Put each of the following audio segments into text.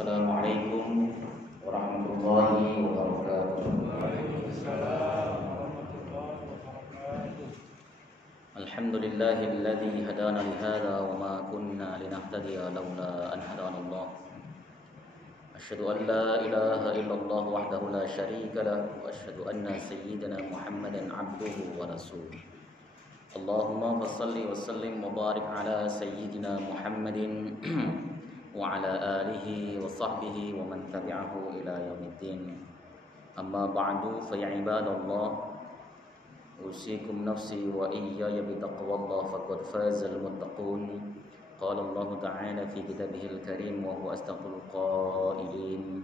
Assalamualaikum warahmatullahi wabarakatuh. Alhamdulillahilladzi hadana lihada wa ma kunna linahtadiya laula an hadana Allah. Asyhadu an la ilaha illallah wahdahu la syarika lah wa asyhadu anna sayyidana Muhammadan abduhu wa rasuluh. Allahumma fassalli wa sallim wa barik ala sayyidina Muhammadin wa ala alihi wa sahbihi wa man tabi'ahu ila yaumiddin. Amma ba'du fa ya ibadallah, usikum nafsi wa iyaya bitaqwallah faqad fazal muttaqun. Qala Allah ta'ala fi kitabihil karim wa huwa asdaqul qailin.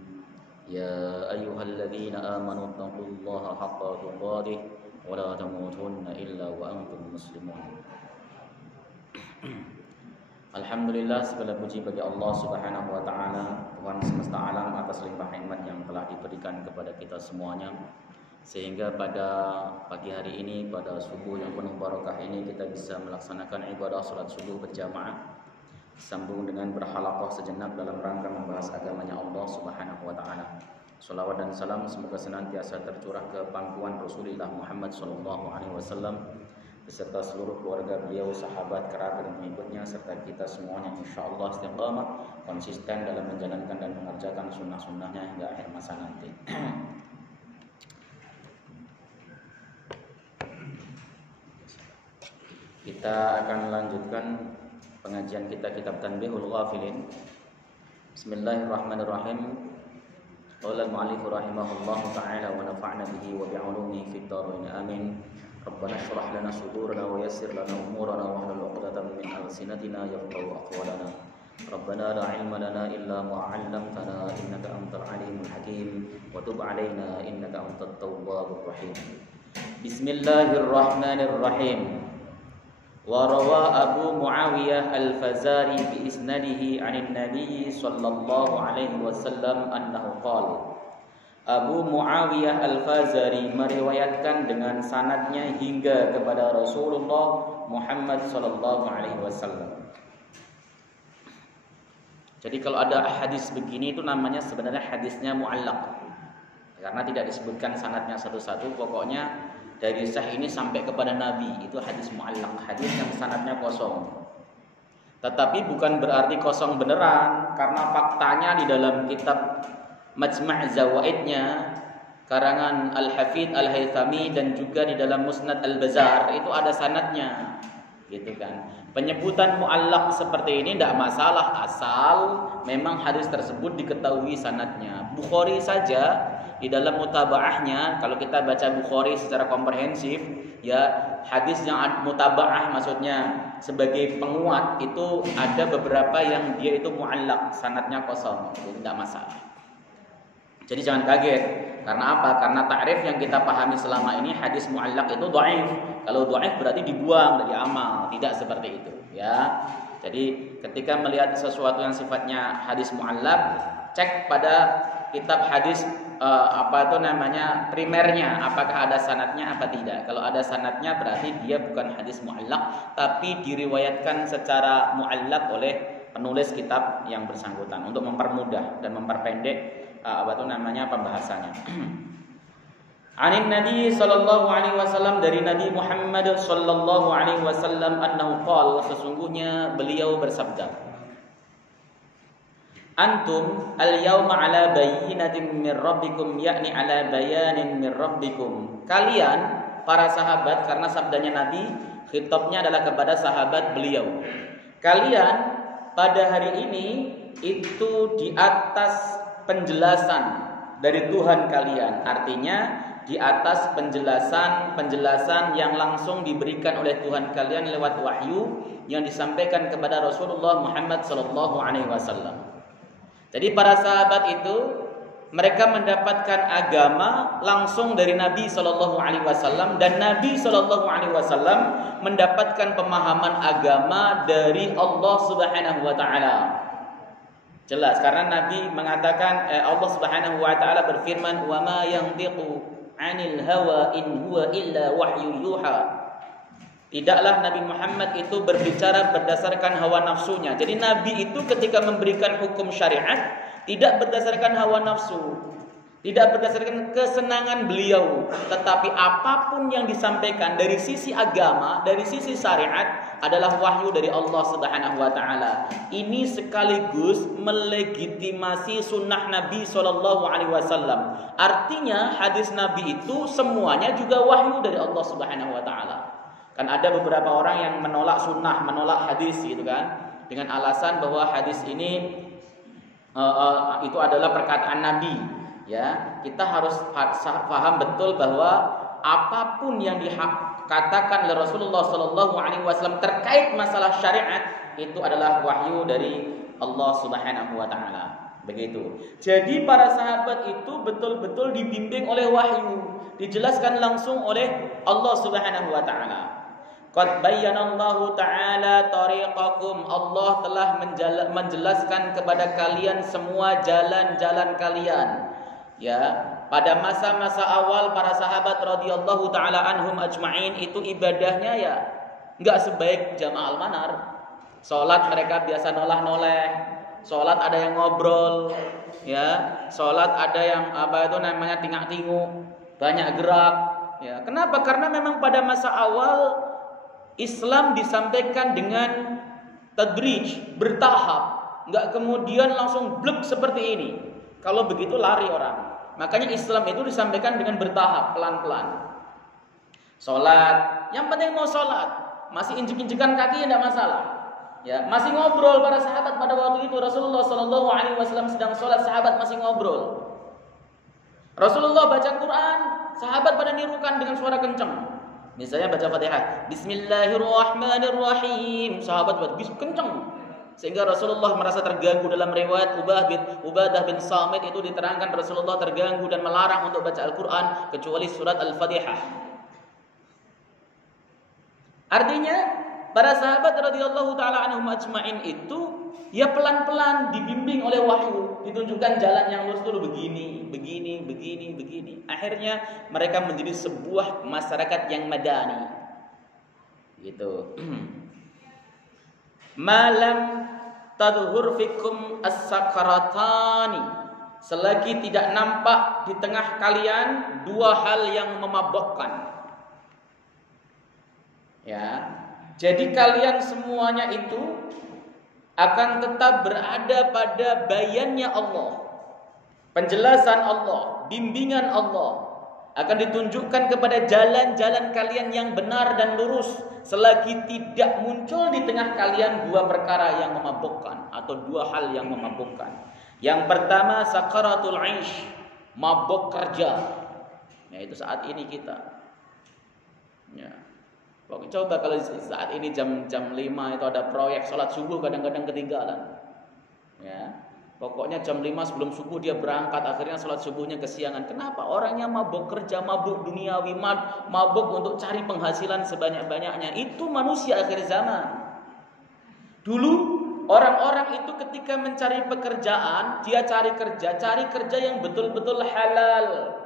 Ya ayyuhalladzina amanu taqullaha haqqa tuqatih wa la tamutunna illa wa antum muslimun. Alhamdulillah, segala puji bagi Allah Subhanahu wa taala, Tuhan semesta alam, atas limpah nikmat yang telah diberikan kepada kita semuanya, sehingga pada pagi hari ini, pada subuh yang penuh barakah ini, kita bisa melaksanakan ibadah salat subuh berjamaah, sambung dengan berhalaqah sejenak dalam rangka membahas agamanya Allah Subhanahu wa taala. Shalawat dan salam semoga senantiasa tercurah ke pangkuan Rasulullah Muhammad sallallahu alaihi wasallam beserta seluruh keluarga beliau, sahabat, kerabat dan pengikutnya, serta kita semuanya insyaallah istiqamah konsisten dalam menjalankan dan mengerjakan sunnah-sunnahnya hingga akhir masa nanti. Kita akan melanjutkan pengajian kita kitab Tanbihul Ghafilin. Bismillahirrahmanirrahim. Qala al-mu'allif rahimahullahu ta'ala wa nafa'na bihi wa bi'ulumihi fid dharain amin. Rabbana shrah lana sudurana wa yassir lana umurana wa hlul 'uqdatam min alsinatina yafqahu aqwalana. Rabbana la 'ilma lana illa ma 'allamtana innaka antal 'alimul hakim wa tub 'alaina innaka antat tawwabur rahim. Bismillahirrahmanirrahim. Wa rawa Abu Muawiyah al-Fazari bi isnadihi 'anil Nabi sallallahu alaihi wasallam annahu qala. Abu Muawiyah al-Fazari meriwayatkan dengan sanadnya hingga kepada Rasulullah Muhammad sallallahu alaihi wasallam. Jadi kalau ada hadis begini itu namanya sebenarnya hadisnya mu'allaq. Karena tidak disebutkan sanadnya satu-satu, pokoknya dari sahih ini sampai kepada Nabi itu hadis mu'allaq, hadis yang sanadnya kosong. Tetapi bukan berarti kosong beneran, karena faktanya di dalam kitab Majma' Zawaidnya karangan Al-Hafidh Al-Haythami dan juga di dalam Musnad Al-Bazar itu ada sanadnya, gitu kan. Penyebutan mu'allaq seperti ini tidak masalah asal memang hadis tersebut diketahui sanadnya. Bukhari saja di dalam mutabaahnya, kalau kita baca Bukhari secara komprehensif, ya hadis yang mutabaah maksudnya sebagai penguat itu ada beberapa yang dia itu mu'allaq, sanadnya kosong, jadi tidak masalah. Jadi jangan kaget. Karena apa? Karena ta'rif yang kita pahami selama ini hadis mu'allaq itu dhaif. Kalau dhaif berarti dibuang dari amal, tidak seperti itu, ya. Jadi ketika melihat sesuatu yang sifatnya hadis mu'allaq, cek pada kitab hadis primernya, apakah ada sanadnya apa tidak. Kalau ada sanadnya berarti dia bukan hadis mu'allaq, tapi diriwayatkan secara mu'allaq oleh penulis kitab yang bersangkutan untuk mempermudah dan memperpendek pembahasannya. Anin Nabi sallallahu alaihi wasallam, dari Nabi Muhammad sallallahu alaihi wasallam annahu qala, sesungguhnya beliau bersabda, antum al-yawma ala bayyinatin min rabbikum, yakni ala bayanin min rabbikum. Kalian para sahabat, karena sabdanya Nabi, khitabnya adalah kepada sahabat beliau. Kalian pada hari ini itu di atas penjelasan dari Tuhan kalian. Artinya di atas penjelasan yang langsung diberikan oleh Tuhan kalian lewat wahyu yang disampaikan kepada Rasulullah Muhammad sallallahu alaihi wasallam. Jadi para sahabat itu mereka mendapatkan agama langsung dari Nabi sallallahu alaihi wasallam, dan Nabi sallallahu alaihi wasallam mendapatkan pemahaman agama dari Allah Subhanahu wa taala. Jelas, karena Nabi mengatakan, Allah Subhanahu wa taala berfirman, "Wa ma yantiqu 'anil hawa in huwa illa wahyu yuha." Tidaklah Nabi Muhammad itu berbicara berdasarkan hawa nafsunya. Jadi Nabi itu ketika memberikan hukum syariat, tidak berdasarkan hawa nafsu, tidak berdasarkan kesenangan beliau, tetapi apapun yang disampaikan dari sisi agama, dari sisi syariat adalah wahyu dari Allah Subhanahu wa taala. Ini sekaligus melegitimasi sunnah Nabi sallallahu alaihi wasallam. Artinya hadis Nabi itu semuanya juga wahyu dari Allah Subhanahu wa taala. Kan ada beberapa orang yang menolak sunnah, menolak hadis gitu kan, dengan alasan bahwa hadis ini itu adalah perkataan Nabi. Ya, kita harus paham betul bahwa apapun yang dikatakan oleh Rasulullah Sallallahu Alaihi Wasallam terkait masalah syariat itu adalah wahyu dari Allah Subhanahu Wa Taala. Begitu. Jadi para sahabat itu betul-betul dibimbing oleh wahyu, dijelaskan langsung oleh Allah Subhanahu Wa Taala. Qad bayyanallahu ta'ala tariqakum. Allah telah menjelaskan kepada kalian semua jalan-jalan kalian. Ya, pada masa-masa awal para sahabat radhiyallahu taala anhum ajma'in itu ibadahnya ya enggak sebaik jamaah al-manar. Salat mereka biasa nolah-noleh, salat ada yang ngobrol, ya, salat ada yang tingak-tinguk, banyak gerak, ya. Kenapa? Karena memang pada masa awal Islam disampaikan dengan tadrij, bertahap, enggak kemudian langsung blek seperti ini. Kalau begitu lari orang. Makanya Islam itu disampaikan dengan bertahap, pelan-pelan. Salat, yang penting mau salat, masih injek-injekan kaki tidak masalah. Ya, masih ngobrol para sahabat pada waktu itu. Rasulullah Shallallahu Alaihi Wasallam sedang salat, sahabat masih ngobrol. Rasulullah baca Quran, sahabat pada nirukan dengan suara kencang. Misalnya baca Fatihah, Bismillahirrahmanirrahim, sahabat buat kencang. Sehingga Rasulullah merasa terganggu. Dalam riwayat Ubadah bin Samit itu diterangkan Rasulullah terganggu dan melarang untuk baca Al-Quran kecuali surat Al-Fatihah. Artinya para sahabat radhiyallahu taala anhum ajma'in itu ya pelan-pelan dibimbing oleh wahyu, ditunjukkan jalan yang lurus dulu begini. Akhirnya mereka menjadi sebuah masyarakat yang madani. Gitu. Malam tadhur fikum as-sakaratani, selagi tidak nampak di tengah kalian dua hal yang memabokkan. Ya, jadi kalian semuanya itu akan tetap berada pada bayannya Allah, penjelasan Allah, bimbingan Allah, akan ditunjukkan kepada jalan-jalan kalian yang benar dan lurus selagi tidak muncul di tengah kalian dua perkara yang memabukkan atau dua hal yang memabukkan. Yang pertama sakaratul aish, mabuk kerja. Ya, itu saat ini kita. Ya. Coba kalau saat ini jam 5 itu ada proyek salat subuh kadang-kadang ketinggalan. Ya. Pokoknya jam 5 sebelum subuh dia berangkat, akhirnya sholat subuhnya kesiangan. Kenapa? Orangnya mabuk kerja, mabuk duniawi, mabuk untuk cari penghasilan sebanyak-banyaknya. Itu manusia akhir zaman. Dulu orang-orang itu ketika mencari pekerjaan, dia cari kerja yang betul-betul halal.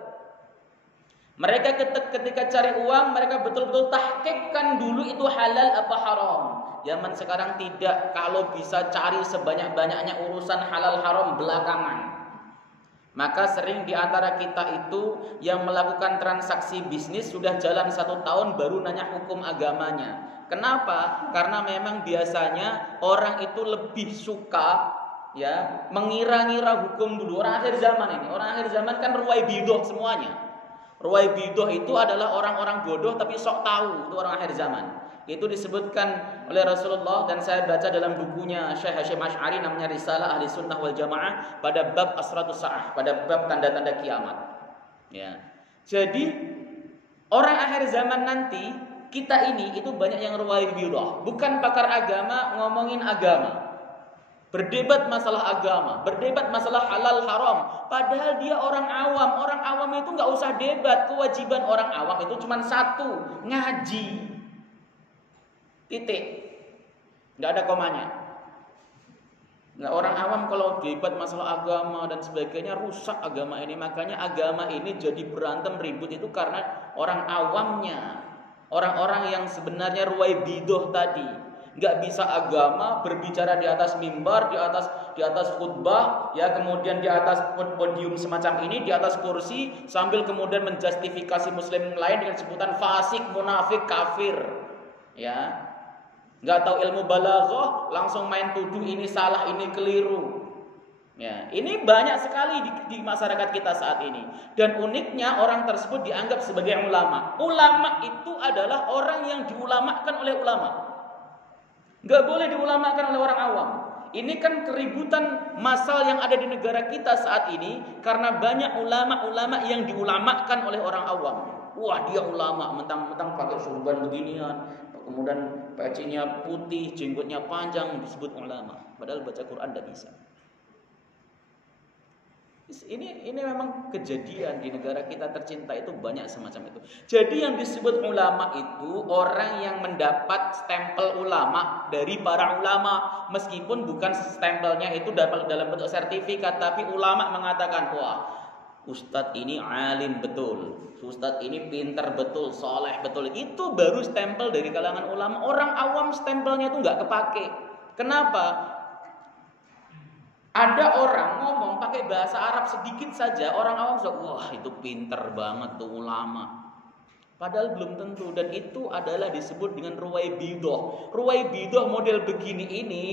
Mereka ketika cari uang, mereka betul-betul tahqiqkan dulu itu halal apa haram. Zaman sekarang tidak, kalau bisa cari sebanyak-banyaknya urusan halal haram belakangan. Maka sering di antara kita itu yang melakukan transaksi bisnis sudah jalan 1 tahun baru nanya hukum agamanya. Kenapa? Karena memang biasanya orang itu lebih suka ya mengira-ngira hukum dulu. Orang akhir zaman ini, orang akhir zaman kan ruwaibidah semuanya. Ruwaibidah itu adalah orang-orang bodoh tapi sok tahu, itu orang akhir zaman. Itu disebutkan oleh Rasulullah dan saya baca dalam bukunya Syekh Hasyim Asy'ari namanya Risalah Ahli Sunnah wal Jamaah pada bab Asratus Sa'ah, pada bab tanda-tanda kiamat. Ya. Jadi orang akhir zaman nanti kita ini itu banyak yang ruwaibidah, bukan pakar agama ngomongin agama. Berdebat masalah agama, berdebat masalah halal haram, padahal dia orang awam. Orang awam itu enggak usah debat, kewajiban orang awam itu cuma satu, ngaji. Titik. Enggak ada komanya. Nah, orang awam kalau debat masalah agama dan sebagainya rusak agama ini. Makanya agama ini jadi berantem ribut itu karena orang awamnya. Orang-orang yang sebenarnya ruwaibidah tadi. Nggak bisa agama berbicara di atas mimbar, di atas khutbah, ya, kemudian di atas podium semacam ini, di atas kursi, sambil kemudian menjustifikasi muslim lain dengan sebutan fasik, munafik, kafir, ya. Nggak tahu ilmu balaghah, langsung main tuduh ini salah, ini keliru. Ya, ini banyak sekali di masyarakat kita saat ini. Dan uniknya orang tersebut dianggap sebagai ulama. Ulama itu adalah orang yang diulamakan oleh ulama. Nggak boleh diulamakan oleh orang awam. Ini kan keributan massal yang ada di negara kita saat ini karena banyak ulama-ulama yang diulamakan oleh orang awam. Wah, dia ulama, mentang-mentang pakai surban beginian, kemudian pecinya putih, jenggotnya panjang, disebut ulama. Padahal baca Quran tidak bisa. Ini memang kejadian di negara kita tercinta itu banyak semacam itu. Jadi yang disebut ulama itu orang yang mendapat stempel ulama dari para ulama, meskipun bukan stempelnya itu dalam bentuk sertifikat, tapi ulama mengatakan, wah, ustadz ini alim betul, ustadz ini pintar betul, soleh betul. Itu baru stempel dari kalangan ulama. Orang awam stempelnya itu nggak kepake. Kenapa? Ada orang ngomong pakai bahasa Arab sedikit saja, orang awam sudah, wah itu pinter banget tuh ulama. Padahal belum tentu, dan itu adalah disebut dengan ruwaibidah. Ruwaibidah model begini ini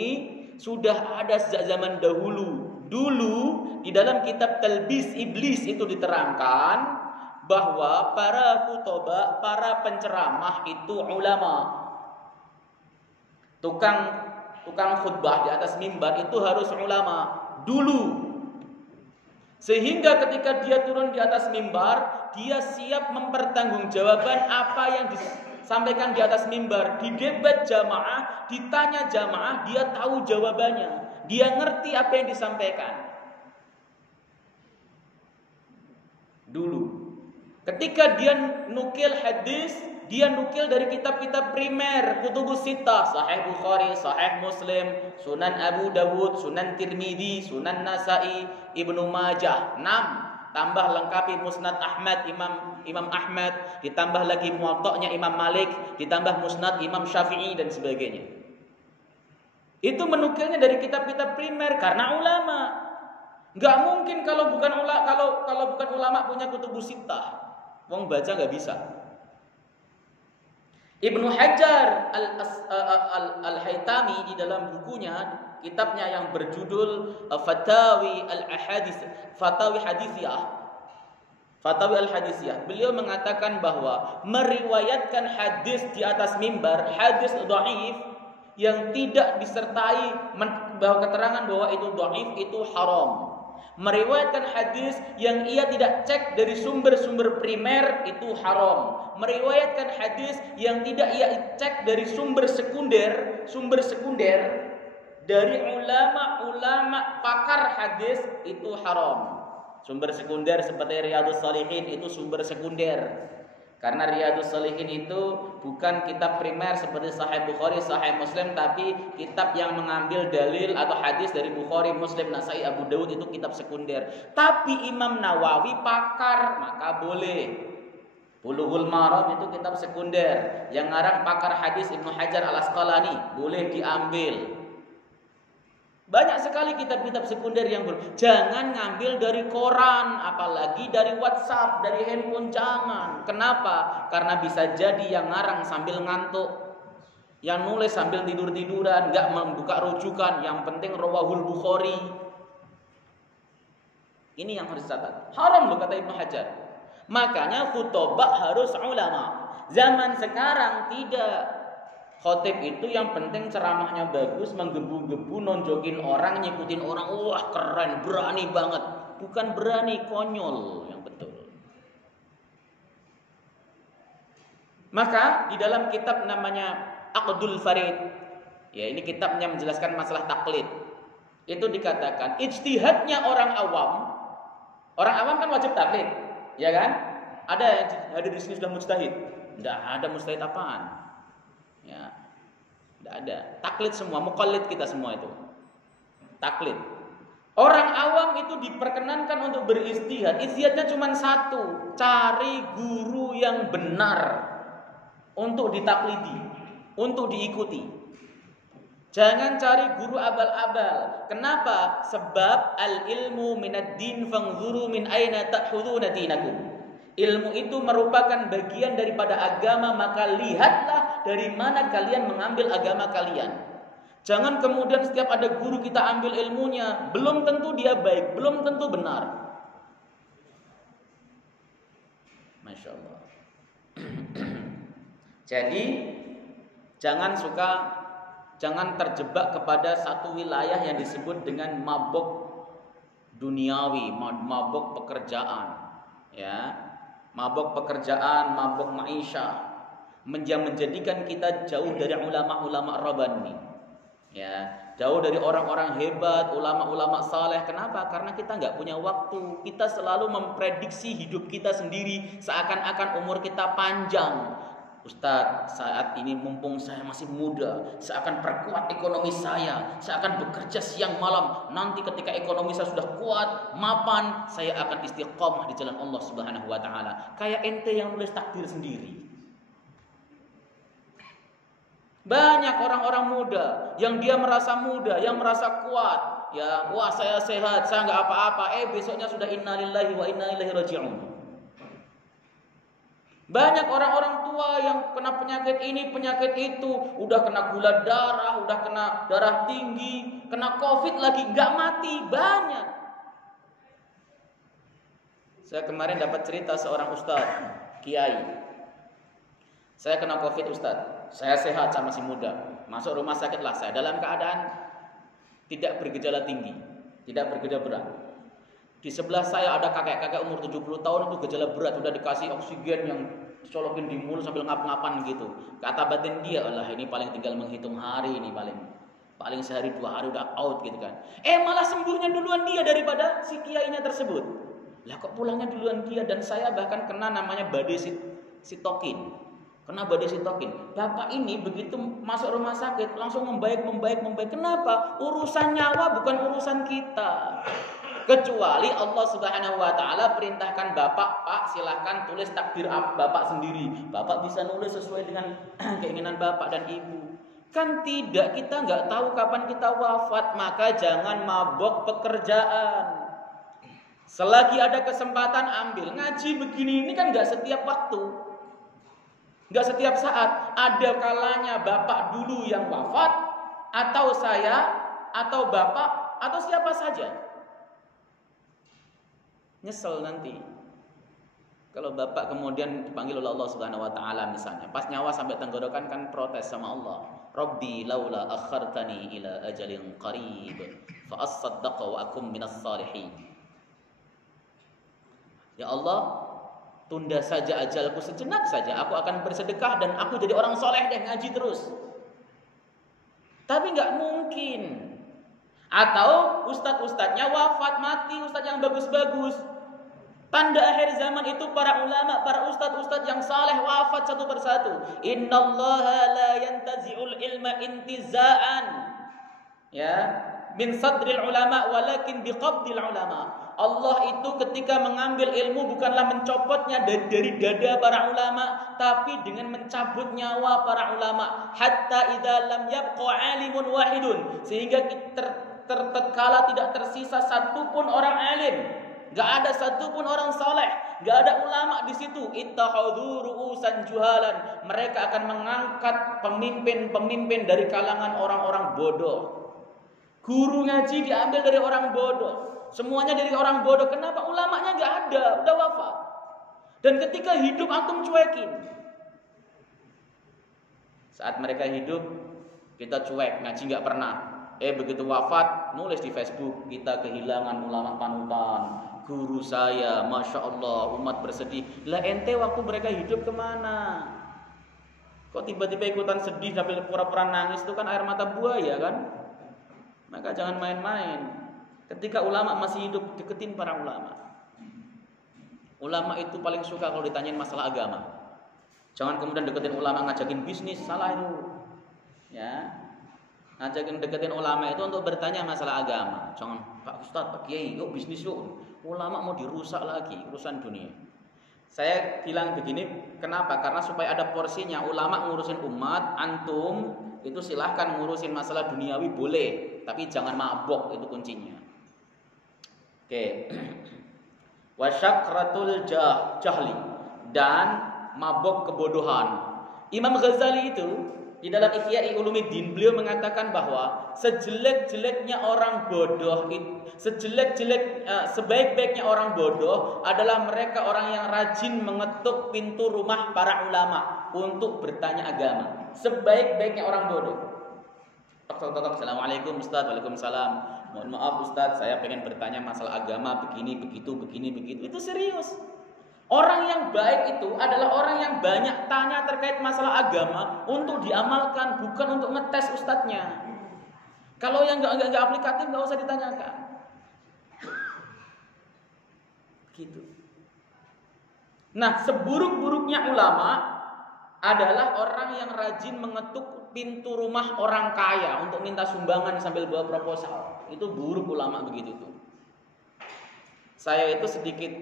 sudah ada sejak zaman dahulu. Dulu di dalam kitab Talbis Iblis itu diterangkan bahwa para khutbah, para penceramah itu ulama. Tukang khutbah di atas mimbar itu harus ulama dulu. Sehingga ketika dia turun di atas mimbar, dia siap mempertanggungjawabkan apa yang disampaikan di atas mimbar. Di debat jamaah, ditanya jamaah, dia tahu jawabannya. Dia ngerti apa yang disampaikan. Dulu. Ketika dia nukil hadis, dia nukil dari kitab-kitab primer, kutubus sittah, Sahih Bukhari, Sahih Muslim, Sunan Abu Dawud, Sunan Tirmidzi, Sunan Nasa'i, Ibnu Majah. 6. Tambah lengkapi Musnad Ahmad, Imam Ahmad, ditambah lagi Muwatta'nya Imam Malik, ditambah Musnad Imam Syafi'i dan sebagainya. Itu menukilnya dari kitab-kitab primer karena ulama. Enggak mungkin kalau bukan ulama punya kutubus sittah. Wong baca enggak bisa. Ibnu Hajar Al-Haytami di dalam bukunya, kitabnya yang berjudul Fatawi Al-Hadithiyah, beliau mengatakan bahwa meriwayatkan hadis di atas mimbar, hadis dhaif yang tidak disertai bahwa keterangan bahwa itu dhaif itu haram. Meriwayatkan hadis yang ia tidak cek dari sumber-sumber primer itu haram. Meriwayatkan hadis yang tidak ia cek dari sumber sekunder dari ulama-ulama pakar hadis itu haram. Sumber sekunder seperti Riyadhus Shalihin itu sumber sekunder. Karena Riyadhus Shalihin itu bukan kitab primer seperti Sahih Bukhari, Sahih Muslim, tapi kitab yang mengambil dalil atau hadis dari Bukhari, Muslim, Nasa'i, Abu Dawud, itu kitab sekunder. Tapi Imam Nawawi pakar, maka boleh. Bulughul Maram itu kitab sekunder. Yang ngarang pakar hadis Ibnu Hajar Al-Asqalani, boleh diambil. Banyak sekali kitab-kitab sekunder yang jangan ngambil dari koran, apalagi dari WhatsApp, dari handphone, jangan. Kenapa? Karena bisa jadi yang ngarang sambil ngantuk, yang nulis sambil tidur-tiduran, nggak membuka rujukan. Yang penting Rawahul Bukhari. Ini yang harus dicatat. Haram loh kata Ibnu Hajar. Makanya khutbah harus ulama. Zaman sekarang tidak. Khotib itu yang penting ceramahnya bagus, menggebu-gebu, nonjokin orang, ngikutin orang, wah keren, berani banget. Bukan berani, konyol yang betul. Maka di dalam kitab namanya Aqdul Farid, ya ini kitabnya menjelaskan masalah taklid. Itu dikatakan ijtihadnya orang awam kan wajib taklid, ya kan? Ada di sini sudah mujtahid. Enggak ada mujtahid apaan. Ya, tidak ada. Taklid semua, muqallid kita semua itu. Taklid. Orang awam itu diperkenankan untuk beristihad. Istihadnya cuma satu, cari guru yang benar untuk ditaklidi, untuk diikuti. Jangan cari guru abal-abal. Kenapa? Sebab al-ilmu minad din fanzuru min aina ta'khuduna dinakum. Ilmu itu merupakan bagian daripada agama, maka lihatlah dari mana kalian mengambil agama kalian. Jangan kemudian setiap ada guru kita ambil ilmunya, belum tentu dia baik, belum tentu benar. Masya Allah. Jadi jangan terjebak kepada satu wilayah yang disebut dengan mabuk duniawi, mabuk pekerjaan, ya, mabuk pekerjaan, mabuk maisha, menjadikan kita jauh dari ulama-ulama rabbani, ya, jauh dari orang-orang hebat, ulama-ulama saleh. Kenapa? Karena kita nggak punya waktu. Kita selalu memprediksi hidup kita sendiri seakan-akan umur kita panjang. Ustadz, saat ini mumpung saya masih muda, saya akan perkuat ekonomi saya akan bekerja siang malam. Nanti ketika ekonomi saya sudah kuat, mapan, saya akan istiqomah di jalan Allah Subhanahu wa taala. Kayak ente yang nulis takdir sendiri. Banyak orang-orang muda yang dia merasa muda, yang merasa kuat, ya, wah saya sehat, saya nggak apa-apa. Besoknya sudah innalillahi wa inna ilaihi raji'un. Banyak orang-orang tua yang kena penyakit ini, penyakit itu, udah kena gula darah, udah kena darah tinggi, kena COVID lagi, nggak mati, banyak. Saya kemarin dapat cerita seorang ustadz, kiai. Saya kena COVID ustadz, saya sehat, saya masih muda, masuk rumah sakit lah saya dalam keadaan tidak bergejala tinggi, tidak bergejala berat. Di sebelah saya ada kakek-kakek umur 70 tahun itu gejala berat, udah dikasih oksigen yang dicolokin di mulut sambil ngap-ngapan gitu. Kata batin dia, Allah ini paling tinggal menghitung hari ini, paling sehari 2 hari udah out gitu kan. Malah sembuhnya duluan dia daripada si kiainya tersebut. Lah kok pulangnya duluan dia, dan saya bahkan kena namanya badai sitokin. Kena badai sitokin. Bapak ini begitu masuk rumah sakit langsung membaik. Kenapa? Urusan nyawa bukan urusan kita. Kecuali Allah Subhanahu wa taala perintahkan Bapak, Pak, silahkan tulis takdir Bapak sendiri. Bapak bisa nulis sesuai dengan keinginan Bapak dan Ibu. Kan tidak, kita nggak tahu kapan kita wafat, maka jangan mabok pekerjaan. Selagi ada kesempatan ambil. Ngaji begini ini kan nggak setiap waktu, nggak setiap saat. Ada kalanya Bapak dulu yang wafat, atau saya, atau Bapak, atau siapa saja. Nyesel nanti kalau bapak kemudian dipanggil oleh Allah Subhanahu wa taala, misalnya pas nyawa sampai tenggorokan kan protes sama Allah, Rabbi laula akhartani ila ajalin qarib fa asaddaqa wa akum minas salihin. Ya Allah, tunda saja ajalku sejenak saja, aku akan bersedekah dan aku jadi orang soleh deh, ngaji terus. Tapi nggak mungkin. Atau ustadz-ustadznya wafat, mati, ustadz yang bagus-bagus. Tanda akhir zaman itu para ulama, para ustadz-ustadz yang saleh wafat satu persatu. Innallaha la yantazi'ul ilma intiza'an, ya, min sadril ulama walakin biqabdil ulama. Allah itu ketika mengambil ilmu bukanlah mencopotnya dari dada para ulama, tapi dengan mencabut nyawa para ulama. Hatta idza lam yabqa alimun wahidun, sehingga terkala tidak tersisa satupun orang alim, nggak ada satupun orang saleh, nggak ada ulama di situ. Ittakhadhu ru'usan juhalan, mereka akan mengangkat pemimpin-pemimpin dari kalangan orang-orang bodoh. Guru ngaji diambil dari orang bodoh, semuanya dari orang bodoh. Kenapa? Ulamanya nggak ada, udah wafat. Dan ketika hidup antum cuekin. Saat mereka hidup kita cuek, ngaji nggak pernah. Begitu wafat, nulis di Facebook, kita kehilangan ulama panutan, guru saya, Masya Allah, umat bersedih. Lah ente waktu mereka hidup kemana? Kok tiba-tiba ikutan sedih sambil pura-pura nangis? Itu kan air mata buaya kan? Maka jangan main-main. Ketika ulama masih hidup, deketin para ulama. Ulama itu paling suka kalau ditanyain masalah agama. Jangan kemudian deketin ulama ngajakin bisnis, salah itu. Ya. Ngajakin deketin ulama itu untuk bertanya masalah agama. Jangan, Pak Ustadz, Pak Kiai, yuk bisnis yuk. Ulama mau dirusak lagi urusan dunia. Saya bilang begini, kenapa? Karena supaya ada porsinya. Ulama ngurusin umat, antum itu silahkan ngurusin masalah duniawi boleh, tapi jangan mabok, itu kuncinya. Oke. Wasyakratul jahli, dan mabok kebodohan. Imam Ghazali itu di dalam Ihya Ulumuddin beliau mengatakan bahwa sebaik-baiknya orang bodoh adalah mereka orang yang rajin mengetuk pintu rumah para ulama untuk bertanya agama. Sebaik-baiknya orang bodoh. Tok, assalamualaikum Ustaz. Waalaikumsalam. Mohon maaf Ustaz, saya pengen bertanya masalah agama begini begitu. Itu serius. Orang yang baik itu adalah orang yang banyak tanya terkait masalah agama untuk diamalkan, bukan untuk ngetes ustadznya. Kalau yang nggak aplikatif nggak usah ditanyakan. Gitu. Nah, seburuk-buruknya ulama adalah orang yang rajin mengetuk pintu rumah orang kaya untuk minta sumbangan sambil bawa proposal. Itu buruk ulama begitu tuh. Saya itu sedikit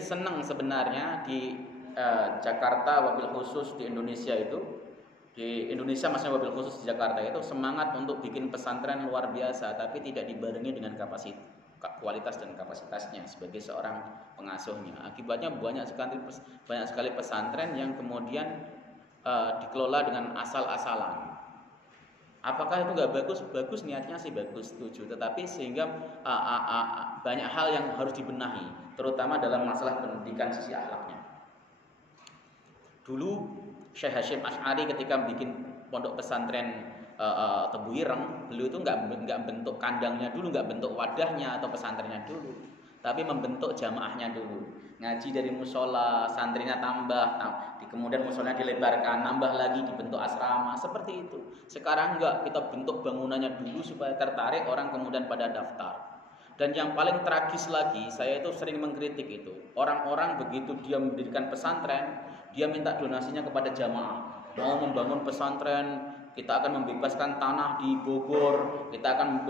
senang sebenarnya di Jakarta, wabil khusus di Indonesia itu. Di Indonesia maksudnya wabil khusus di Jakarta itu semangat untuk bikin pesantren luar biasa, tapi tidak dibarengi dengan kualitas dan kapasitasnya sebagai seorang pengasuhnya. Akibatnya banyak sekali pesantren yang kemudian dikelola dengan asal-asalan. Apakah itu nggak bagus? Bagus, niatnya sih bagus, setuju. Tetapi sehingga banyak hal yang harus dibenahi, terutama dalam masalah pendidikan sisi akhlaknya. Dulu Syekh Hasyim Asy'ari ketika bikin pondok pesantren Tebu Ireng, beliau itu nggak bentuk kandangnya dulu, nggak bentuk wadahnya atau pesantrennya dulu, tapi membentuk jamaahnya dulu. Ngaji dari musola, santrinya tambah, kemudian musolanya dilebarkan, nambah lagi dibentuk asrama, seperti itu. Sekarang enggak, kita bentuk bangunannya dulu supaya tertarik orang kemudian pada daftar. Dan yang paling tragis lagi, saya itu sering mengkritik itu. Orang-orang begitu dia mendirikan pesantren, dia minta donasinya kepada jamaah. Mau membangun pesantren, kita akan membebaskan tanah di Bogor, kita akan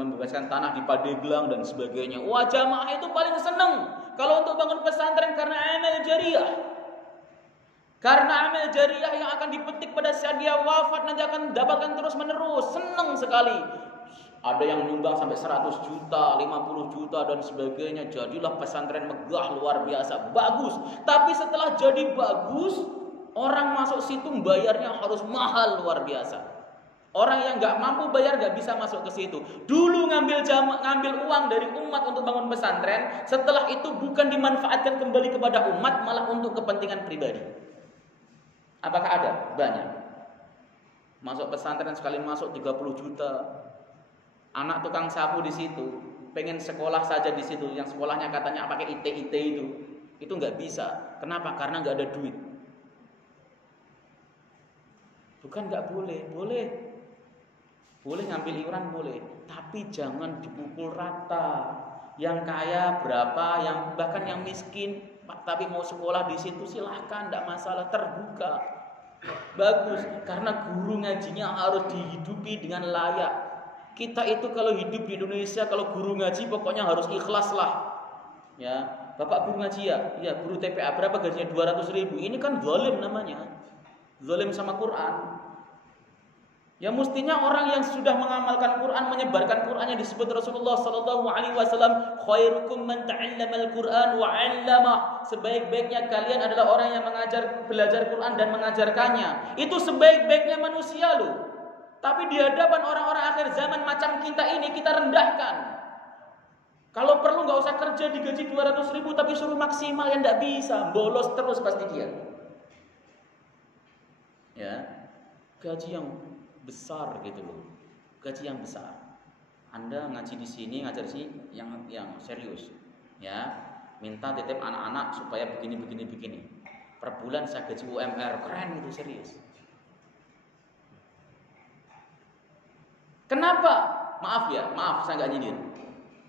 membebaskan tanah di Pandeglang dan sebagainya. Wah, jamaah itu paling seneng kalau untuk bangun pesantren karena amal jariah. Karena amal jariah yang akan dipetik pada saat dia wafat nanti akan dapatkan terus menerus. Seneng sekali. Ada yang nyumbang sampai 100 juta, 50 juta dan sebagainya. Jadilah pesantren megah luar biasa, bagus. Tapi setelah jadi bagus, orang masuk situ bayarnya harus mahal luar biasa. Orang yang nggak mampu bayar nggak bisa masuk ke situ. Dulu ngambil uang dari umat untuk bangun pesantren, setelah itu bukan dimanfaatkan kembali kepada umat, malah untuk kepentingan pribadi. Apakah ada? Banyak. Masuk pesantren sekali masuk 30 juta. Anak tukang sapu di situ, pengen sekolah saja di situ, yang sekolahnya katanya pakai IT itu nggak bisa. Kenapa? Karena nggak ada duit. Bukan nggak boleh, boleh ngambil iuran boleh, tapi jangan dipukul rata. Yang kaya berapa, yang bahkan yang miskin, tapi mau sekolah di situ silahkan, nggak masalah, terbuka, bagus. Karena guru ngajinya harus dihidupi dengan layak. Kita itu kalau hidup di Indonesia, kalau guru ngaji pokoknya harus ikhlas lah. Ya, Bapak guru ngaji ya, guru TPA berapa gajinya 200.000. Ini kan zalim namanya, zalim sama Quran. Ya mestinya orang yang sudah mengamalkan Quran, menyebarkan Qurannya disebut Rasulullah sallallahu alaihi wasallam, khairukum man ta'allamal Quran wa 'allamah. Sebaik-baiknya kalian adalah orang yang belajar Quran dan mengajarkannya. Itu sebaik-baiknya manusia loh. Tapi di hadapan orang-orang akhir zaman macam kita ini, kita rendahkan. Kalau perlu nggak usah kerja digaji 200.000, tapi suruh maksimal, yang nggak bisa, bolos terus pasti dia. Ya, gaji yang besar gitu loh, gaji yang besar. Anda ngaji di sini, ngajar sih yang serius, ya. Minta titip anak-anak supaya begini. Per bulan saya gaji UMR, keren itu, serius. Kenapa? Maaf saya nggak nyindir.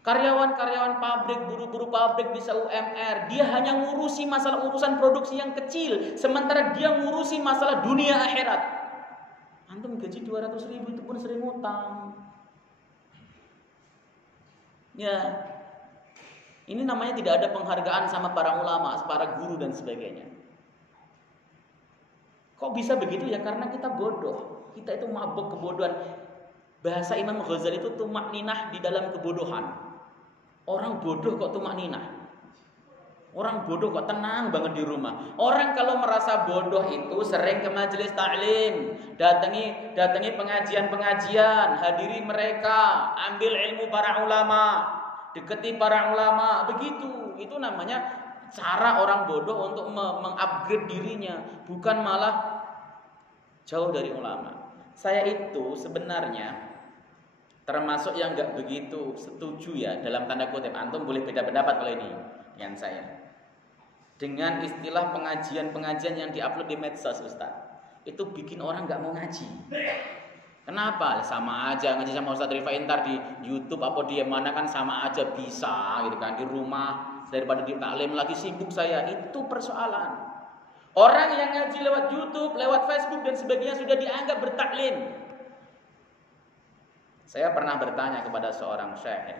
Karyawan pabrik, buru-buru pabrik bisa UMR. Dia hanya ngurusi masalah urusan produksi yang kecil, sementara dia ngurusi masalah dunia akhirat. Antum gaji 200.000 itu pun sering utang. Ya, ini namanya tidak ada penghargaan sama para ulama, para guru dan sebagainya. Kok bisa begitu ya? Karena kita bodoh. Kita itu mabuk kebodohan. Bahasa Imam Ghazali itu tumak ninah di dalam kebodohan. Orang bodoh kok tumak ninah. Orang bodoh kok tenang banget di rumah. Orang kalau merasa bodoh itu sering ke majelis taklim, datangi pengajian-pengajian, hadiri mereka, ambil ilmu para ulama, deketi para ulama, begitu. Itu namanya cara orang bodoh untuk mengupgrade dirinya, bukan malah jauh dari ulama. Saya itu sebenarnya termasuk yang nggak begitu setuju ya, dalam tanda kutip. Antum boleh beda pendapat kalau ini dengan saya, dengan istilah pengajian-pengajian yang diupload di medsos, Ustaz. Itu bikin orang nggak mau ngaji. Kenapa? Sama aja ngaji sama Ustaz Rifai ntar di YouTube apa di mana kan sama aja bisa gitu kan, di rumah daripada di taklim lagi sibuk saya. Itu persoalan. Orang yang ngaji lewat YouTube, lewat Facebook dan sebagainya sudah dianggap bertaklim. Saya pernah bertanya kepada seorang syekh ya.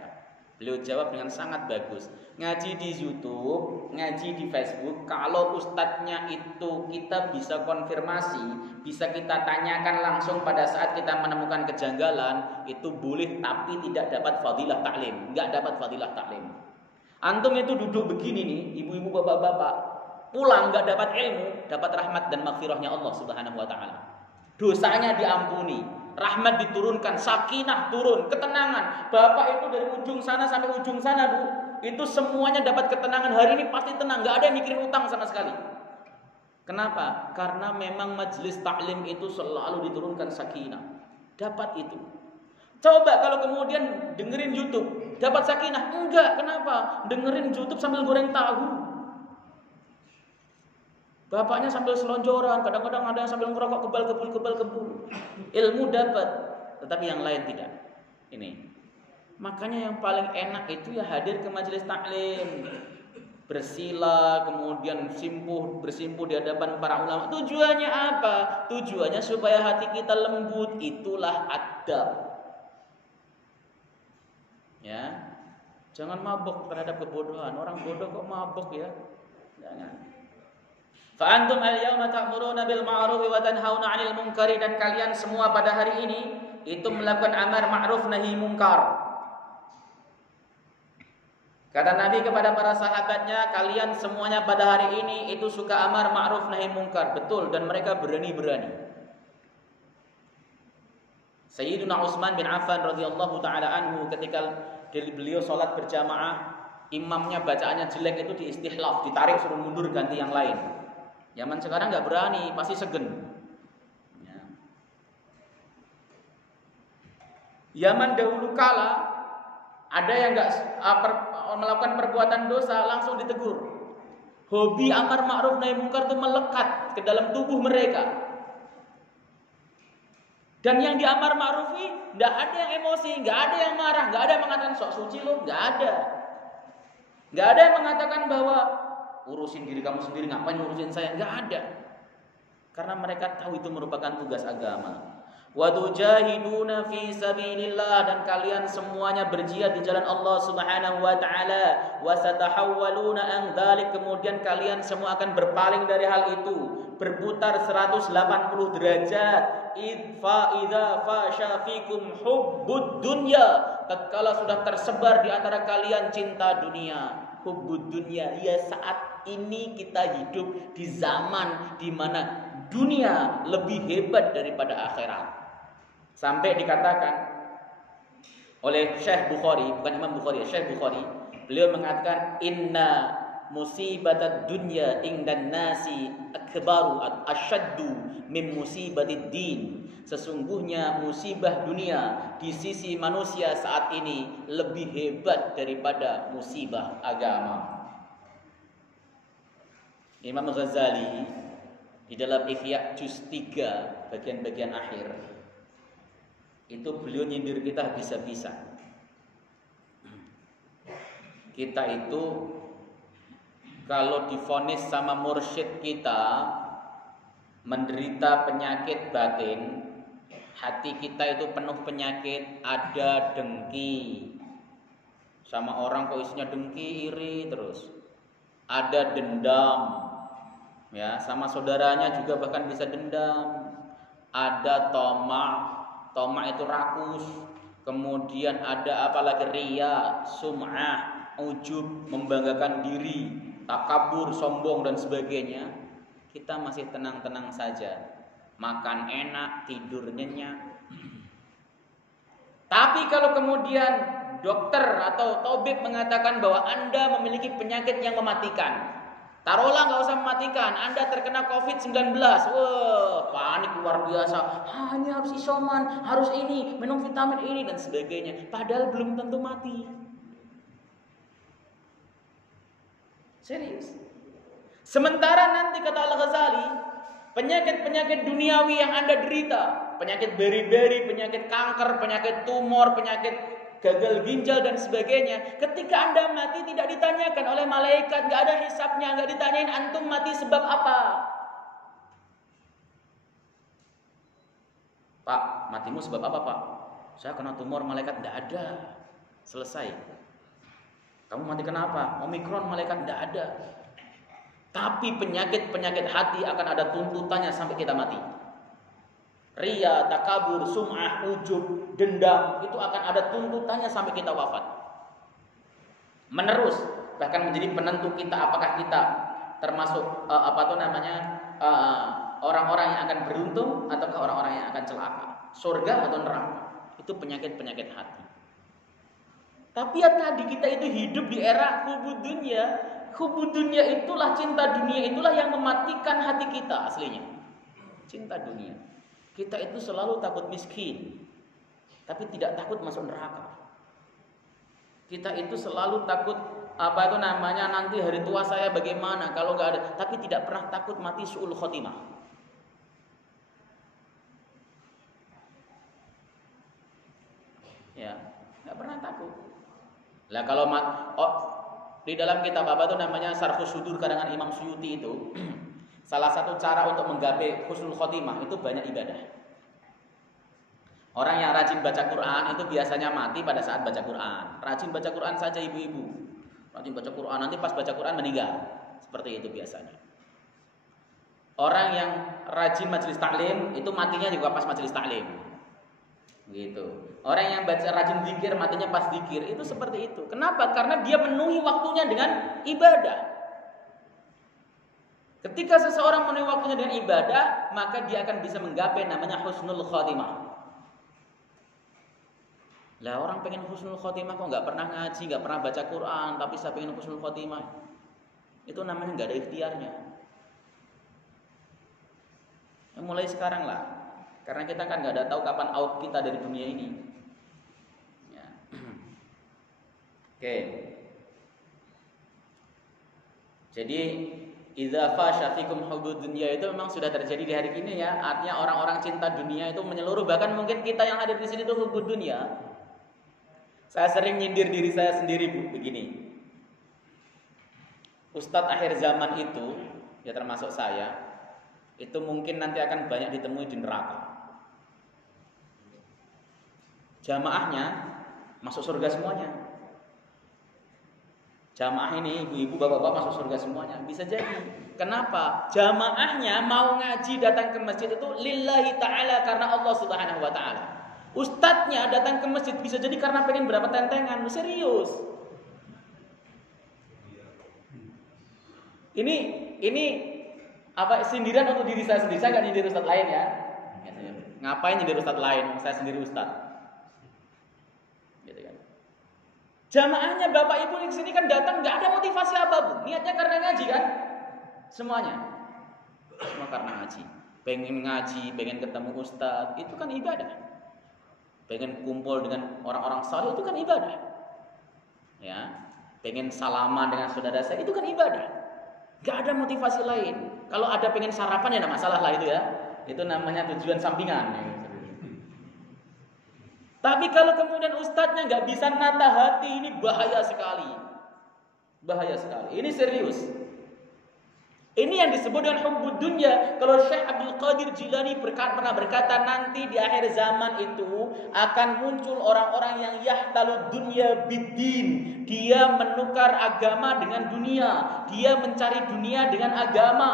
Beliau jawab dengan sangat bagus. Ngaji di YouTube, ngaji di Facebook, kalau ustadznya itu kita bisa konfirmasi, bisa kita tanyakan langsung pada saat kita menemukan kejanggalan, itu boleh, tapi tidak dapat fadilah taklim. Enggak dapat fadilah taklim. Antum itu duduk begini nih, ibu-ibu, bapak-bapak, pulang enggak dapat ilmu, dapat rahmat dan maghfirahnya Allah Subhanahu wa taala. Dosanya diampuni, rahmat diturunkan, sakinah turun, ketenangan. Bapak itu dari ujung sana sampai ujung sana, Bu, itu semuanya dapat ketenangan. Hari ini pasti tenang, enggak ada yang mikirin utang sama sekali. Kenapa? Karena memang majelis taklim itu selalu diturunkan sakinah. Dapat itu. Coba kalau kemudian dengerin YouTube, dapat sakinah? Enggak, kenapa? Dengerin YouTube sambil goreng tahu. Bapaknya sambil selonjoran, kadang-kadang ada yang sambil ngerokok kebal-kebul. Ilmu dapat, tetapi yang lain tidak. Ini. Makanya yang paling enak itu ya hadir ke majelis taklim. Bersila, kemudian bersimpuh di hadapan para ulama. Tujuannya apa? Tujuannya supaya hati kita lembut. Itulah adab. Ya. Jangan mabuk terhadap kebodohan. Orang bodoh kok mabuk ya? Jangan. Fa'antum al-yawma ta'muruna bil ma'ruf wa tanhauna 'anil munkari, dan kalian semua pada hari ini itu melakukan amar ma'ruf nahi munkar. Kata Nabi kepada para sahabatnya, kalian semuanya pada hari ini itu suka amar ma'ruf nahi munkar. Betul, dan mereka berani-berani. Sayyiduna Utsman bin Affan radhiyallahu taala anhu ketika beliau salat berjamaah, imamnya bacaannya jelek itu diistihlaf, ditarik suruh mundur ganti yang lain. Zaman sekarang nggak berani, pasti segen. Ya. Zaman dahulu kala ada yang nggak melakukan perbuatan dosa langsung ditegur. Hobi amar ma'ruf nahi munkar itu melekat ke dalam tubuh mereka. Dan yang diamar ma'rufi nggak ada yang emosi, nggak ada yang marah, nggak ada yang mengatakan sok suci lo, nggak ada. Nggak ada yang mengatakan bahwa urusin diri kamu sendiri, ngapain ngurusin saya? Enggak ada. Karena mereka tahu itu merupakan tugas agama. Wa tujahiduna fi sabilillah, dan kalian semuanya berjihad di jalan Allah Subhanahu wa taala. Wa satahawwaluna an dzalik, kemudian kalian semua akan berpaling dari hal itu, berputar 180 derajat. Idza fasha fikum hubbud dunya, tatkala sudah tersebar di antara kalian cinta dunia. Hubbud dunya, ya saat ini kita hidup di zaman di mana dunia lebih hebat daripada akhirat. Sampai dikatakan oleh Syekh Bukhari, bukan Imam Bukhari, Syekh Bukhari, beliau mengatakan inna musibatad dunya indan nasi akbaru asyaddu min musibatid din. Sesungguhnya musibah dunia di sisi manusia saat ini lebih hebat daripada musibah agama. Imam Ghazali di dalam Ihya juz 3 bagian-bagian akhir itu beliau nyindir kita bisa-bisa. Kita itu kalau divonis sama mursyid kita menderita penyakit batin, hati kita itu penuh penyakit, ada dengki. Sama orang kok isinya dengki, iri terus. Ada dendam. Ya, sama saudaranya juga bahkan bisa dendam. Ada tomak itu rakus. Kemudian ada apalagi riya, sum'ah, ujub, membanggakan diri, takabur, sombong dan sebagainya. Kita masih tenang-tenang saja, makan enak, tidur nyenyak. Tapi kalau kemudian dokter atau tabib mengatakan bahwa Anda memiliki penyakit yang mematikan, taruhlah nggak usah mematikan, Anda terkena COVID-19, wah panik luar biasa, ini harus isoman, harus ini, minum vitamin ini dan sebagainya. Padahal belum tentu mati. Serius. Sementara nanti kata Al-Ghazali, penyakit-penyakit duniawi yang Anda derita, penyakit beri-beri, penyakit kanker, penyakit tumor, penyakit gagal ginjal dan sebagainya, ketika Anda mati tidak ditanyakan oleh malaikat, nggak ada hisabnya, nggak ditanyain antum mati sebab apa. Pak, matimu sebab apa Pak? Saya kena tumor, malaikat nggak ada. Selesai. Kamu mati kenapa? Omikron, malaikat nggak ada. Tapi penyakit-penyakit hati akan ada tuntutannya sampai kita mati. Riya, takabur, sum'ah, ujub, dendam, itu akan ada tuntutannya sampai kita wafat. Menerus, bahkan menjadi penentu kita apakah kita termasuk orang-orang yang akan beruntung ataukah orang-orang yang akan celaka, surga atau neraka. Itu penyakit-penyakit hati. Tapi ya tadi kita itu hidup di era hubud dunya. Hubud dunya itulah, cinta dunia itulah yang mematikan hati kita aslinya. Cinta dunia. Kita itu selalu takut miskin, tapi tidak takut masuk neraka. Kita itu selalu takut nanti hari tua saya bagaimana kalau nggak ada, tapi tidak pernah takut mati su'ul khotimah. Ya, nggak pernah takut. Lah kalau di dalam kitab Sarhus Sudur karangan Imam Suyuti itu salah satu cara untuk menggapai husnul khotimah itu banyak ibadah. Orang yang rajin baca Quran itu biasanya mati pada saat baca Quran. Rajin baca Quran saja ibu-ibu. Rajin baca Quran, nanti pas baca Quran meninggal. Seperti itu biasanya. Orang yang rajin majelis taklim itu matinya juga pas majelis taklim. Gitu. Orang yang rajin zikir matinya pas zikir, itu seperti itu. Kenapa? Karena dia memenuhi waktunya dengan ibadah. Ketika seseorang memenuhi waktunya dengan ibadah, maka dia akan bisa menggapai namanya husnul khotimah. Lah orang pengen husnul khotimah kok nggak pernah ngaji, nggak pernah baca Quran, tapi saya pengen husnul khotimah. Itu namanya nggak ada ikhtiarnya. Mulai sekarang lah, karena kita kan nggak ada tahu kapan out kita dari dunia ini. Ya. Oke. Jadi idza fasha fikum hubud dunya itu memang sudah terjadi di hari ini ya. Artinya orang-orang cinta dunia itu menyeluruh, bahkan mungkin kita yang hadir di sini itu hubud dunia. Saya sering nyindir diri saya sendiri, Bu, begini. Ustadz akhir zaman itu, ya termasuk saya, itu mungkin nanti akan banyak ditemui di neraka. Jamaahnya masuk surga semuanya. Jamaah ini ibu-ibu, bapak-bapak masuk surga semuanya. Bisa jadi. Kenapa? Jamaahnya mau ngaji datang ke masjid itu lillahi ta'ala, karena Allah subhanahu wa ta'ala. Ustadznya datang ke masjid bisa jadi karena pengen berapa tentengan. Serius. Ini sindiran untuk diri saya sendiri. Saya nggak nyindir ustadz lain ya. Ngapain nyindir ustadz lain? Saya sendiri ustadz. Gitu kan. Jamaahnya bapak ibu di sini kan datang nggak ada motivasi apapun. Niatnya karena ngaji kan? Semuanya. Semua karena ngaji. Pengen ngaji, pengen ketemu ustadz, itu kan ibadah. Pengen kumpul dengan orang-orang saleh itu kan ibadah. Ya. Pengen salaman dengan saudara saya itu kan ibadah. Gak ada motivasi lain. Kalau ada pengen sarapan ya enggak masalah lah itu ya. Itu namanya tujuan sampingan. Tapi kalau kemudian ustadznya gak bisa nata hati, ini bahaya sekali. Bahaya sekali. Ini serius. Ini yang disebut dengan hubbud dunya. Kalau Syekh Abdul Qadir Jilani pernah berkata, nanti di akhir zaman itu akan muncul orang-orang yang yahtalud dunya biddin. Dia menukar agama dengan dunia. Dia mencari dunia dengan agama.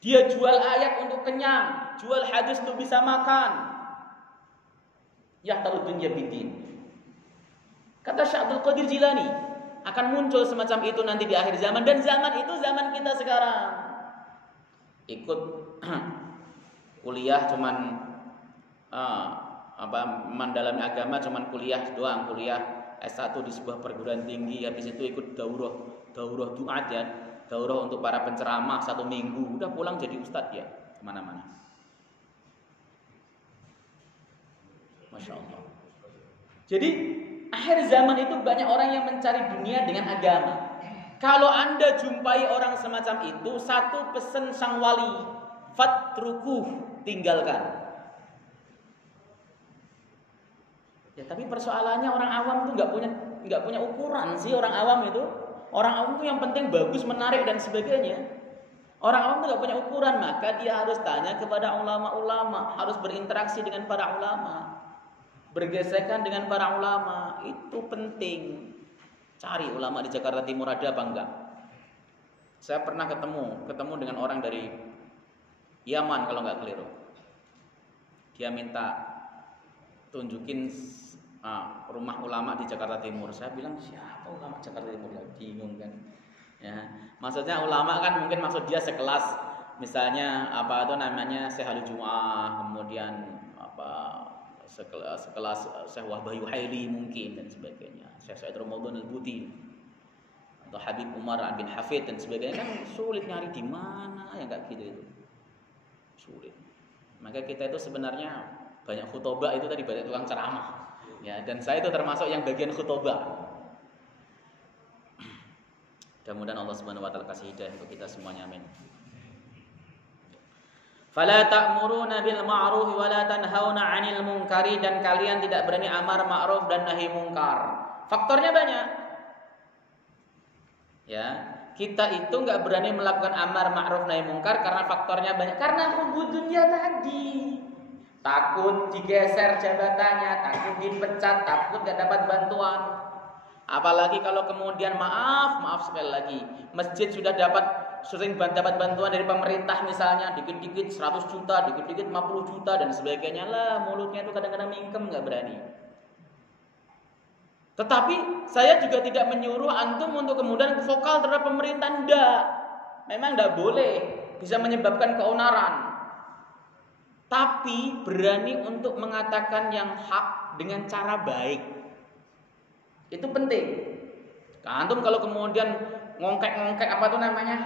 Dia jual ayat untuk kenyang, jual hadis untuk bisa makan. Yahtalu dunya bidin. Kata Syekh Abdul Qadir Jilani, akan muncul semacam itu nanti di akhir zaman, dan zaman itu zaman kita sekarang. Ikut kuliah cuman mendalami agama cuman kuliah doang, kuliah S1 di sebuah perguruan tinggi, habis itu ikut daurah duat ya, daurah untuk para penceramah 1 minggu, udah pulang jadi ustadz ya, kemana-mana. Masya Allah. Jadi akhir zaman itu banyak orang yang mencari dunia dengan agama. Kalau Anda jumpai orang semacam itu, satu pesan sang wali, fatrukuh, tinggalkan. Ya, tapi persoalannya orang awam itu nggak punya ukuran sih orang awam itu. Orang awam itu yang penting bagus, menarik dan sebagainya. Orang awam itu nggak punya ukuran, maka dia harus tanya kepada ulama-ulama, harus berinteraksi dengan para ulama, bergesekan dengan para ulama, itu penting. Cari ulama di Jakarta Timur ada apa enggak? Saya pernah ketemu dengan orang dari Yaman kalau nggak keliru. Dia minta tunjukin rumah ulama di Jakarta Timur. Saya bilang, siapa ulama Jakarta Timur? Ya, bingung kan? Ya, maksudnya ulama kan mungkin maksud dia sekelas, misalnya apa itu namanya Syekh Ali Jumu'ah, kemudian sekelas Syekh Wahbah Yuhaili mungkin dan sebagainya, Syekh Said Ramadan Al-Buti atau Habib Umar bin Hafid dan sebagainya. Kan sulit nyari di mana yang kayak gitu itu. Sulit. Maka kita itu sebenarnya banyak khutbah itu tadi, banyak tukang ceramah. Ya, dan saya itu termasuk yang bagian khutbah. Mudah-mudahan Allah Subhanahu wa taala kasih hidayah untuk kita semuanya, amin. Fala ta'muruna bil ma'ruf wa la tanhauna 'anil munkari, dan kalian tidak berani amar ma'ruf dan nahi mungkar. Faktornya banyak. Ya, kita itu enggak berani melakukan amar ma'ruf nahi mungkar karena faktornya banyak. Karena hubud dunia tadi. Takut digeser jabatannya, takut dipecat, takut enggak dapat bantuan. Apalagi kalau kemudian maaf sekali lagi, masjid sudah sering dapat bantuan dari pemerintah misalnya, dikit-dikit 100 juta, dikit-dikit 50 juta dan sebagainya lah, mulutnya itu kadang-kadang mingkem, nggak berani. Tetapi saya juga tidak menyuruh antum untuk kemudian vokal terhadap pemerintah, enggak. Memang enggak boleh, bisa menyebabkan keonaran. Tapi berani untuk mengatakan yang hak dengan cara baik. Itu penting. Antum kalau kemudian ngongkek apa tuh namanya,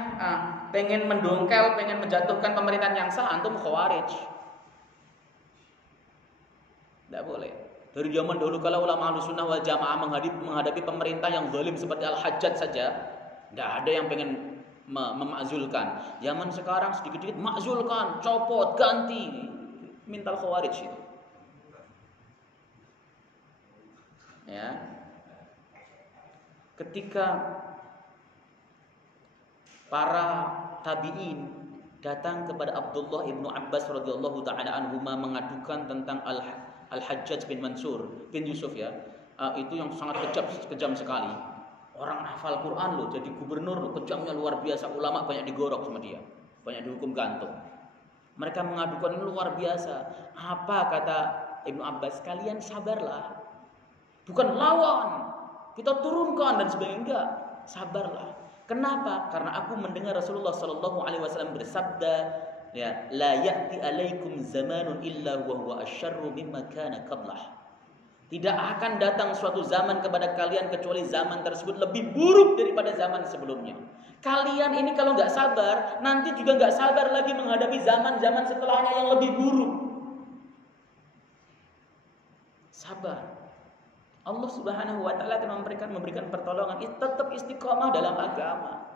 pengen mendongkel, pengen menjatuhkan pemerintahan yang sah, antum khawarij. Tidak boleh. Dari zaman dahulu kalau ulama Ahlussunnah wal Jamaah menghadapi pemerintah yang zalim seperti Al-Hajjaj saja, tidak ada yang pengen memakzulkan. Zaman sekarang sedikit-sedikit makzulkan, copot, ganti, mintal khawarij itu. Ya. Ketika para tabi'in datang kepada Abdullah ibnu Abbas radhiyallahu taala anhuma mengadukan tentang Al-Hajjaj bin Mansur bin Yusuf ya, itu yang sangat kejam sekali. Orang hafal Quran loh, jadi gubernur loh, kejamnya luar biasa, ulama banyak digorok sama dia, banyak dihukum gantung. Mereka mengadukan ini luar biasa. Apa kata Ibnu Abbas? Kalian sabarlah, bukan lawan, kita turunkan dan sebagainya, enggak, sabarlah. Kenapa? Karena aku mendengar Rasulullah sallallahu alaihi wasallam bersabda, ya, la ya'ti alaikum zamanun illa wa huwa asyarru mimma kana qablah. Tidak akan datang suatu zaman kepada kalian kecuali zaman tersebut lebih buruk daripada zaman sebelumnya. Kalian ini kalau enggak sabar, nanti juga enggak sabar lagi menghadapi zaman-zaman setelahnya yang lebih buruk. Sabar. Allah Subhanahu wa taala akan memberikan pertolongan. Tetap istiqomah dalam agama.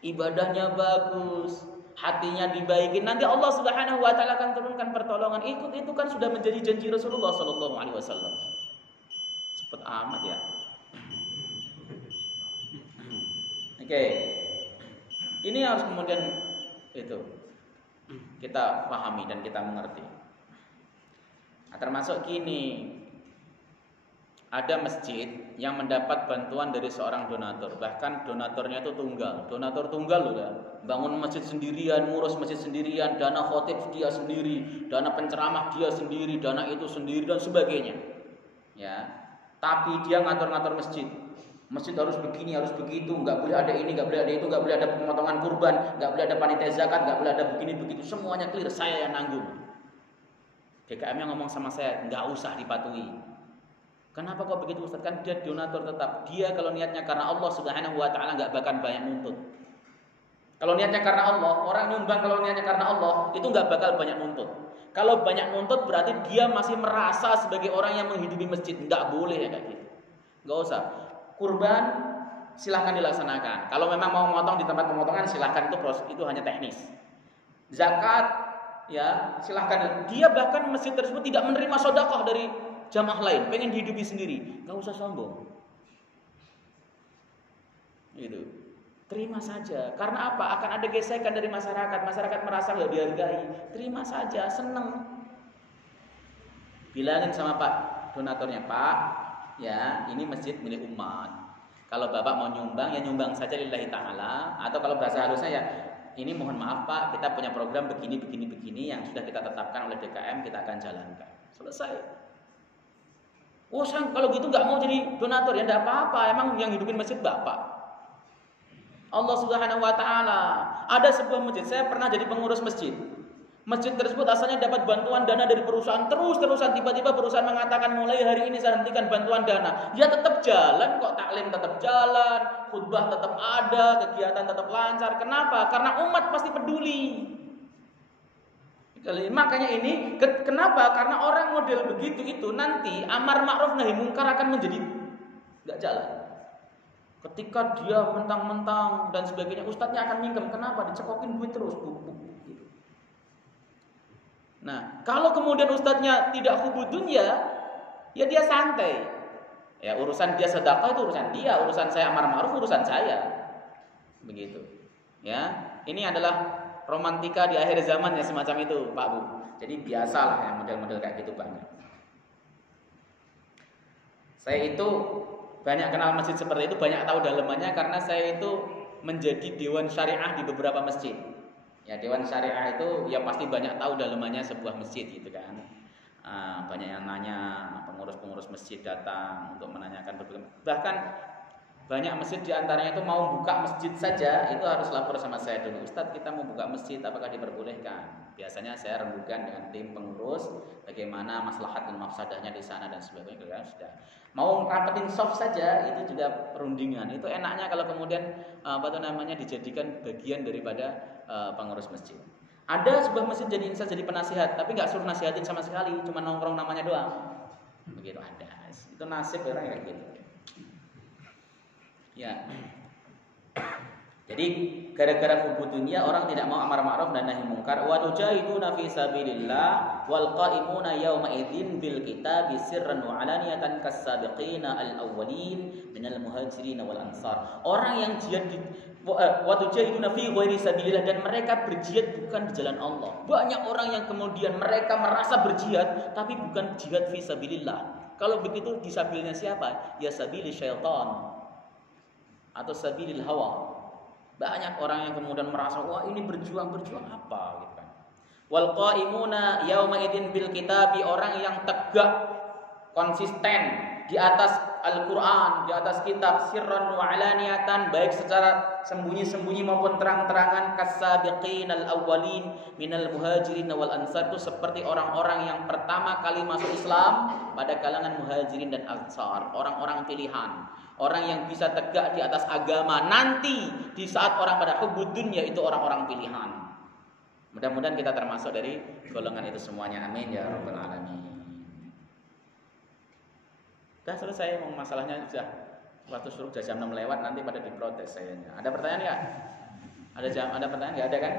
Ibadahnya bagus, hatinya dibaikin. Nanti Allah Subhanahu wa taala akan turunkan pertolongan. Itu kan sudah menjadi janji Rasulullah sallallahu alaihi wasallam. Cepat amat ya. Oke. Ini harus kemudian itu kita pahami dan kita mengerti. Nah, termasuk gini, ada masjid yang mendapat bantuan dari seorang donatur, bahkan donaturnya itu tunggal, donatur tunggal loh ya. Bangun masjid sendirian, ngurus masjid sendirian, dana khotib dia sendiri, dana penceramah dia sendiri, dana itu sendiri dan sebagainya. Ya, tapi dia ngatur-ngatur masjid. Masjid harus begini, harus begitu, nggak boleh ada ini, nggak boleh ada itu, nggak boleh ada pemotongan kurban, nggak boleh ada panitia zakat, nggak boleh ada begini begitu, semuanya clear, saya yang nanggung. DKM yang ngomong sama saya, nggak usah dipatuhi. Kenapa kok begitu Ustaz? Kan dia donatur tetap. Dia kalau niatnya karena Allah Subhanahu wa taala enggak bakal banyak nuntut. Kalau niatnya karena Allah, orang nyumbang kalau niatnya karena Allah, itu enggak bakal banyak nuntut. Kalau banyak nuntut berarti dia masih merasa sebagai orang yang menghidupi masjid. Enggak boleh ya kayak gitu. Enggak usah. Kurban silahkan dilaksanakan. Kalau memang mau memotong di tempat pemotongan silahkan, itu hanya teknis. Zakat ya silahkan. Dia bahkan masjid tersebut tidak menerima sedekah dari jamaah lain, pengen dihidupi sendiri, nggak usah sombong. Gitu. Terima saja. Karena apa? Akan ada gesekan dari masyarakat. Masyarakat merasa nggak dihargai. Terima saja, seneng. Bilangin sama Pak donaturnya, Pak, ya ini masjid milik umat. Kalau Bapak mau nyumbang, ya nyumbang saja lillahi ta'ala. Atau kalau bahasa halusnya ya, ini mohon maaf Pak, kita punya program begini yang sudah kita tetapkan oleh DKM, kita akan jalankan. Selesai. Oh, kalau gitu nggak mau jadi donatur ya nggak apa-apa. Emang yang hidupin masjid Bapak. Allah Subhanahu wa taala. Ada sebuah masjid, saya pernah jadi pengurus masjid. Masjid tersebut asalnya dapat bantuan dana dari perusahaan terus-terusan, tiba-tiba perusahaan mengatakan mulai hari ini saya hentikan bantuan dana. Ya tetap jalan kok, taklim tetap jalan, khutbah tetap ada, kegiatan tetap lancar. Kenapa? Karena umat pasti peduli. Makanya ini kenapa? Karena orang model begitu itu nanti amar ma'ruf nahi mungkar akan menjadi nggak jalan. Ketika dia mentang-mentang dan sebagainya, ustadznya akan mingkem. Kenapa? Dicekokin duit terus. Gitu. Nah, kalau kemudian ustadznya tidak hubudun ya dia santai. Ya urusan dia sedekah itu urusan dia, urusan saya amar ma'ruf urusan saya. Begitu. Ya, ini adalah romantika di akhir zaman ya semacam itu Pak Bu. Jadi biasalah yang model-model kayak gitu banyak. Saya itu banyak kenal masjid seperti itu, banyak tahu dalemannya karena saya itu menjadi dewan syariah di beberapa masjid. Ya dewan syariah itu ya pasti banyak tahu dalemannya sebuah masjid gitu kan. Banyak yang nanya, pengurus-pengurus masjid datang untuk menanyakan berbagai. Bahkan banyak masjid diantaranya itu mau buka masjid saja itu harus lapor sama saya dulu. Ustadz kita mau buka masjid apakah diperbolehkan? Biasanya saya rembukan dengan tim pengurus bagaimana maslahat dan mafsadahnya di sana dan sebagainya. Ya, sudah. Mau rapetin soft saja itu juga perundingan. Itu enaknya kalau kemudian dijadikan bagian daripada pengurus masjid. Ada sebuah masjid jadi insan jadi penasihat tapi nggak suruh nasihatin sama sekali, cuma nongkrong namanya doang. Begitu ada. Itu nasib orang kayak gitu. Ya. Jadi gara-gara hubbu dunia orang tidak mau amar ma'ruf dan nahi munkar. Wa tujahiduna fi sabilillah wal qa'imuna yawma idzin bil kitabi sirran wa alaniyatan kas-sabiqina al-awwalin minal muhajirin wal ansar. Orang yang jihad wa tujahiduna fi ghairi sabilillah dan mereka berjihad bukan di jalan Allah. Banyak orang yang kemudian mereka merasa berjihad tapi bukan jihad fi sabilillah. Kalau begitu di sabililnya siapa? Ya sabili syaitan atau sabilil hawa. Banyak orang yang kemudian merasa wah ini berjuang apa gitu kan. Wal qaimuna yauma idzin bil kitabi, orang yang tegak konsisten di atas Al-Qur'an, di atas kitab sirran wa alaniyatan, baik secara sembunyi-sembunyi maupun terang-terangan, kasabiqinal awwalin minal muhajirin wal ansar, itu seperti orang-orang yang pertama kali masuk Islam pada kalangan muhajirin dan ansar, orang-orang pilihan. Orang yang bisa tegak di atas agama nanti di saat orang pada hubbud dunya itu orang-orang pilihan. Mudah-mudahan kita termasuk dari golongan itu semuanya. Amin ya rabbal alamin. Sudah selesai masalahnya, sudah waktu suruh jam 6 lewat, nanti pada diprotes sayanya. Ada pertanyaan enggak? Ada pertanyaan enggak? Ada kan?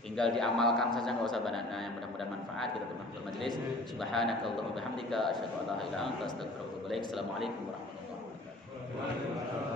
Tinggal diamalkan saja, enggak usah banyak. Nah, yang mudah-mudahan manfaat kita bermanfaat majelis. Subhanakallahumma wa bihamdika asyhadu an la ilaha illa anta astaghfiruka wa atubu ilaik. Assalamualaikum warahmatullahi wabarakatuh.